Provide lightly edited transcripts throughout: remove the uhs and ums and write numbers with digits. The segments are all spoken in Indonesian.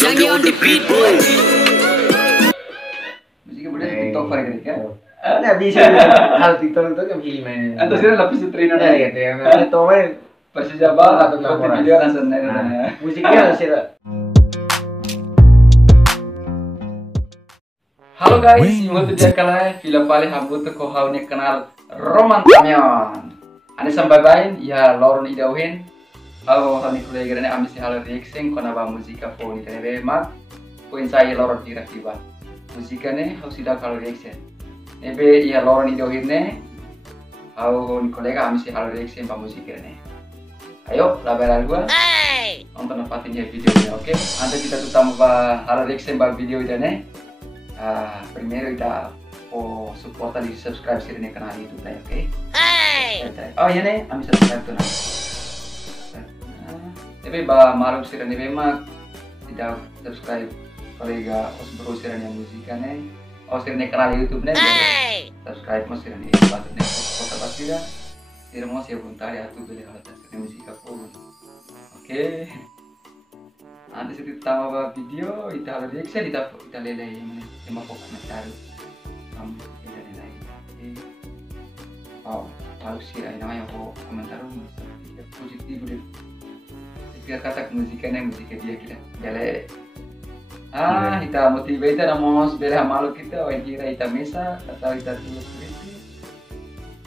Slangy on the beat boy. Musiknya boleh TikTok pada kan? Nggak bisa. Kalau TikTok itu kan gimana? Atau sih lapis trainer Ya gitu ya. Itu main Persija ba atau laporan. video langsung nanya. musiknya sih. Halo guys, yung dia kala fila pale habuto ko how ni kanal Roman Tamion. Ani sambabain ya loron idauhin. How ni kuliah gerane amis hal reaction kona ba musika fo ni tebe mak. Kuin saya loron tiba-tiba. Musikane how sida kalau reaction. Nebe ya loron idauhin ne. How ni kolega amis hal reaction pa musikane. Ayo, labaran gua. Nonton nempatin ya videonya, oke? Nanti kita tutama ba hal reaction ba video ini. Primero kita support di subscribe sini kanal YouTube ya, oke? Oh iya nih, kami subscribe tuh nah. Tapi ba malu sih nih memang tidak subscribe kolega Osbro sih yang musikannya. Oh sih kanal YouTube nih, subscribe mas sih nih bantu nih foto pasti dah. Sih mau sih bentar ya tuh beli hal sih musik aku. Oke. Nanti kita tambah video, kita harus reaction, kita lelai yang mau komentar, kamu kita lelai. Oh, harus sih namanya komentar bisa positif deh. Biar kata musiknya dia kita lelai. Kita motivate na mos bela malu kita, orang kira kita mesa atau kita tulis kritik.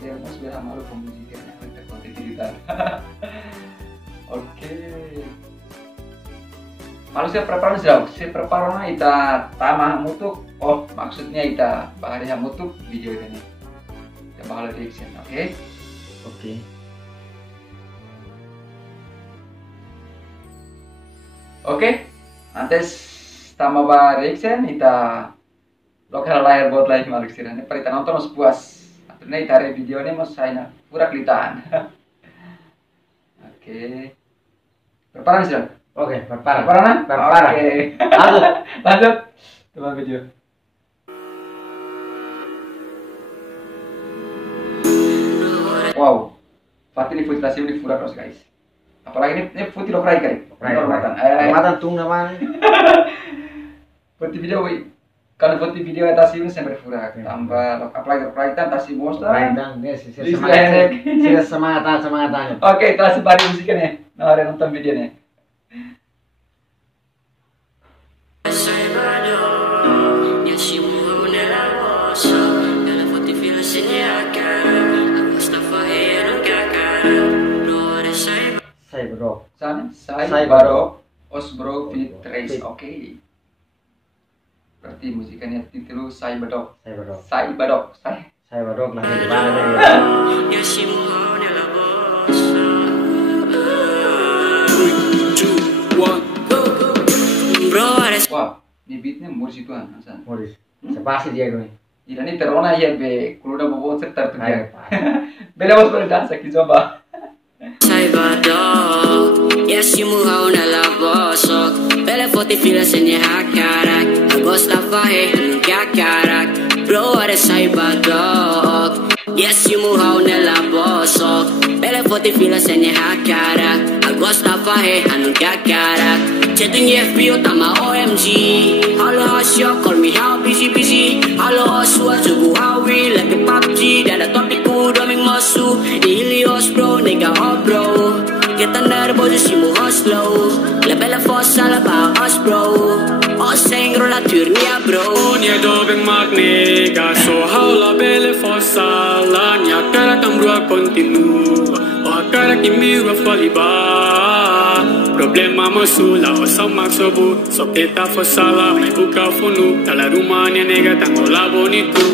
Dia mos bela malu musiknya, kita konten kita. Oke. Manusia preparan sudah, si preparan ita tamah mutuk, oh maksudnya ita bahaya mutuk video ini, kita bakal reaction, oke? Oke. Oke, nanti tambah bah reaction ita lokal layar buat lagi maluk sih, nanti perita nonton harus puas, akhirnya ita video ini mau saya pura kelitaan, oke? Preparan sudah. Oke, parah. Parah. Oke. Lanjut. Coba video. Wow. Fatih ini frustrasi ini fura terus guys. Apalagi ini putih lokrai kan? Hormatan. Hormatan tung namanya. Putih video kalau putih video atas ini sampai fura. Tambah apalagi tasi bos lah. Semangat. Oke, tasi bari musiknya. Nah, ada nonton videonya. Saya Barok, Osbro Fit Race, oke. Berarti musikannya titel Saya Badok. Saya Badok lagi di mana nih? Wah, ini beatnya Morris itu kan, Hasan. Morris, sepasi dia gue. Ini terona ya be, kalau udah bawa serta tuh dia. Bela bos berdansa kita coba. Sai badok, yes you move on la bosok. Belle forti fila se ne hakarak. Agosta fahe, kakarak. Bro, are sai badok. Yes you move on la bosok. Belle forti fila se ne hakarak. Agosta fahe, anu kakarak. Chatting FB utama OMG. Halo Hasyo, call me how busy. Halo Oswa, Zubu Hawi, like PUBG. Dada topiku, doming masu. Ilios bro, nigga bro. Kita nervoso si mo slow. La bella fossa la ba us bro. O sengro la turnia bro. Nia dovem magnega. So how la bella fossa. La nia cara cambrua continua. O cara que me va faliba. Problema masula o sa maxobu. So kita fossa la me buka funu. Tala rumania nega tango la bonito.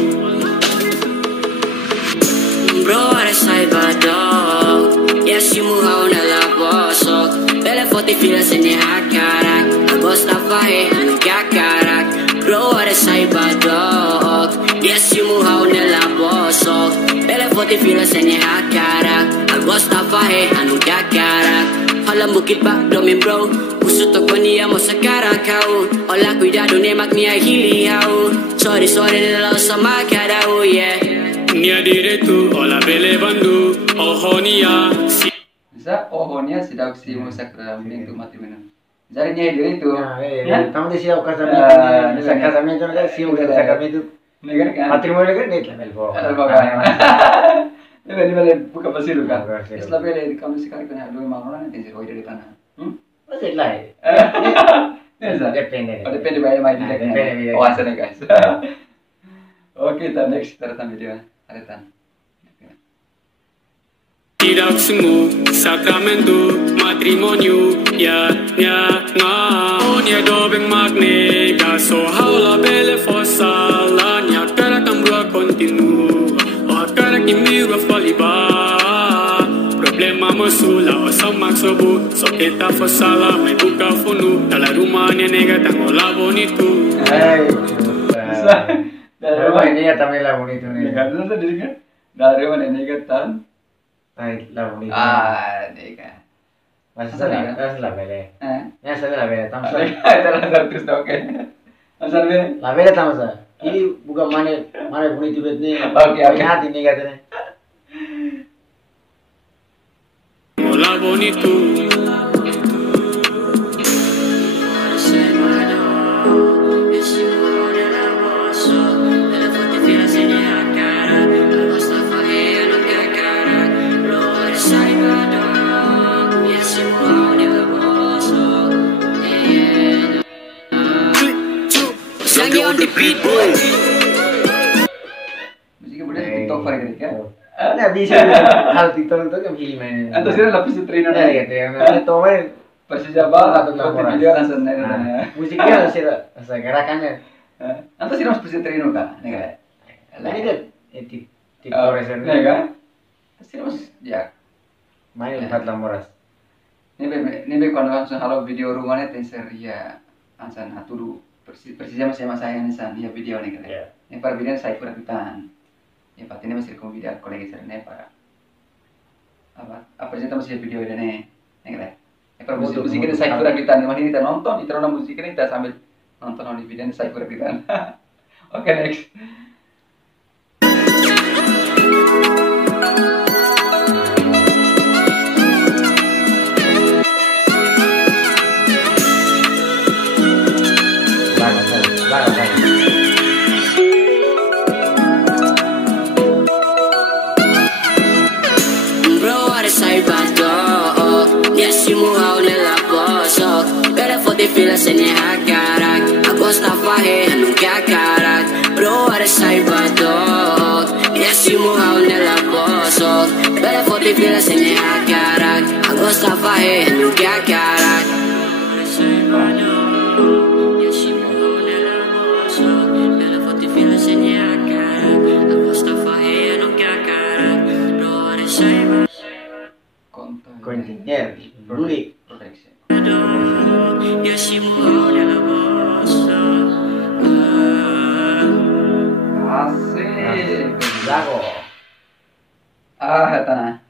Bro, are sai badok. Yes, you move on la bosok. Belle forti fila se ne hakarak. Agosta fahe, anu kakarak. Bro, are sai badok. Yes, you move on la bosok. Belle forti fila se ne hakarak. Agosta fahe, anu kakarak. Alam bukit pa, domin bro. Gusto to ko niya mo sa cara kau. Hola, cuidado ne mak niya hili hau. Sorry, nila sa makadao, yeah. Nia diretu, hola bele bandu, ohonia. Bisa ohonia sidak si musak minggu mati mana. Jarinya diri itu. Estamos diciendo Ah, casamiento, sí, un casamiento. Negara kan? Matrimonio kan itu lah belbo. Ini beli buka pasir kan? Buka pasir. Islam beli kamu sekali kena dua malam nanti sih dari tanah. Masih lah. Biasa. Depende. Oh, depende bayar main tidak Depende kan? bayar. Oh, asal guys. Oke, kita next kita datang video. Ada tan. Tidak semua sakramento matrimonio ya nga onia dobeng magne gaso haula bele fossala nya cara cambua continua o cara que migo faliba problema mosula o sama sobu so eta fossala mai buka funu dalla rumania nega tango la bonito Dari rumah ini ya tamil lah bonito nih. Kan itu tadi kan? Dari mana ini kan? Lah bonito. Deka. Masih lah bele. Ya saya lah bele. Tamu Itu lah terus oke. Asal beli. lah bele tamu sa. Ini bukan mana bonito bet nih. Oke. Hati nih katanya. la bonito Sangi on the beat boy. Musiknya boleh TikTok pada kan? Nah bisa hal TikTok itu kan film. Antas sih lapis trino Ya nih. gitu ya. Itu mah Pasti jaba Satu atau laporan. video langsung nih. musiknya sih saya gerakannya. Antas sih harus pasti trino kan? Nih kan? Ini kan TikTok resen. Nih kan? Pasti harus ya. Main 4 lamoras. Ini kalau langsung halo video rumahnya tenser ya. Ansan aturu persisnya masih saya nisan ya video nih kan? Ini para video saya kurang hutan. Ya pasti ini masih rekam video kolegi serene para apa sih masih video ini nih kan? Para musik ini saya kurang hutan. Ini kita nonton, kita nonton musik ini kita sambil nonton video ini saya kurang hutan. Oke next. Fila se ne hakarak Agosta fahe hanung kya karak Bro ada saibadok Yasimu hau nela bosok Bela foti fila se ne hakarak Agosta fahe hanung kya karak Yasimu hau nela bosok Bela foti fila se ne hakarak Agosta fahe hanung kya karak Bro ada saibadok Kontinyer, Rulik. Protection. Asik. Lago. Tanah.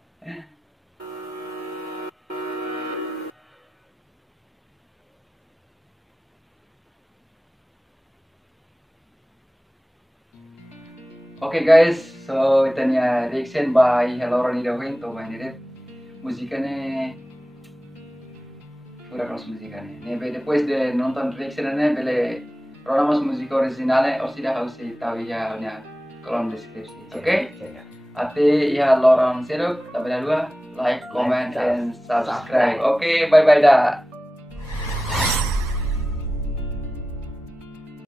Oke guys, so itanya reaction by Hello Ronnie Dawin to by Nirit. Musiknya pura kelas musiknya. Nih depois de nonton reactionnya bele programas musik originalnya or tidak harus tahu ya nya kolom deskripsi. Oke? Ate ya Loron Seruk, tabela 2, like, comment, and subscribe. Oke, bye bye dah.